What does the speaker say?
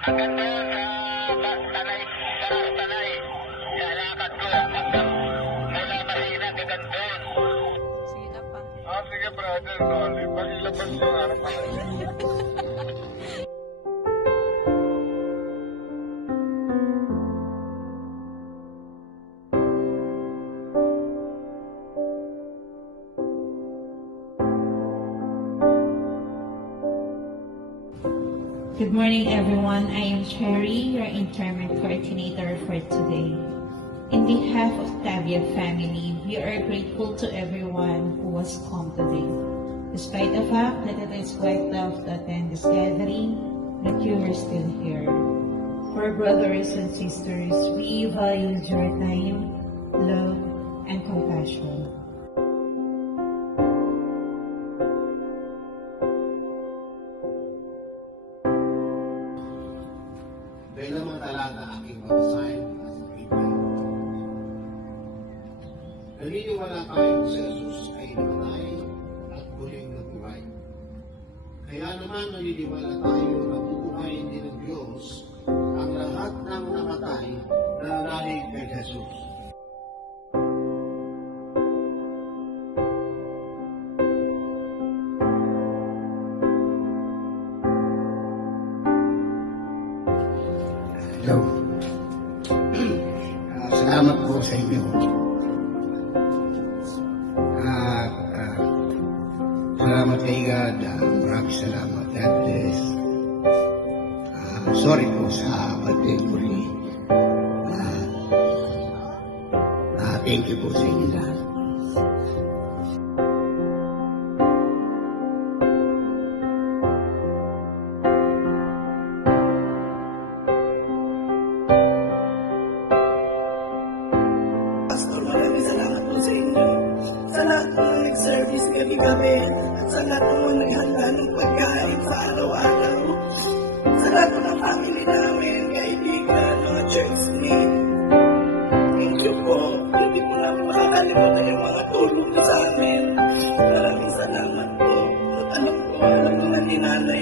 hanggang doon sa Tanay. Lalakad ko hanggang mula Marina hanggang doon. Sige na pa. Sige brother, sorry. Pag-ilabas yung araw pa. Good morning, everyone. I am Cherry, your interment coordinator for today. In behalf of Tavia family, we are grateful to everyone who has come today. Despite the fact that it is quite tough to attend this gathering, that you are still here. For brothers and sisters, we value your time, love, and compassion. Bilang mga talata aking babasahin at Biblia. Naniniwala tayo sa Jesus ay namatay at muling nabuhay. Kaya naman naniniwala tayo na bubuhayin din ng Diyos ang lahat ng namatay na nanalig kay Jesus. So, salamat po sa inyo. At salamat kay God. Maraming salamat. God bless. Sorry po sa pag-temporary. Thank you po sa inyo lahat. Pastor, maraming salamat po sa inyo. Sa lahat po ng nag-service gabi-gabi at sa lahat po ng naghanda ng pagkain sa araw-araw. Sa lahat po ng family namin, kaibigan, mga churchmate. Thank you po. Hindi po namin makakalimutan yung mga tulong niyo sa amin. Maraming salamat po. At alam ko, alam naman ni nanay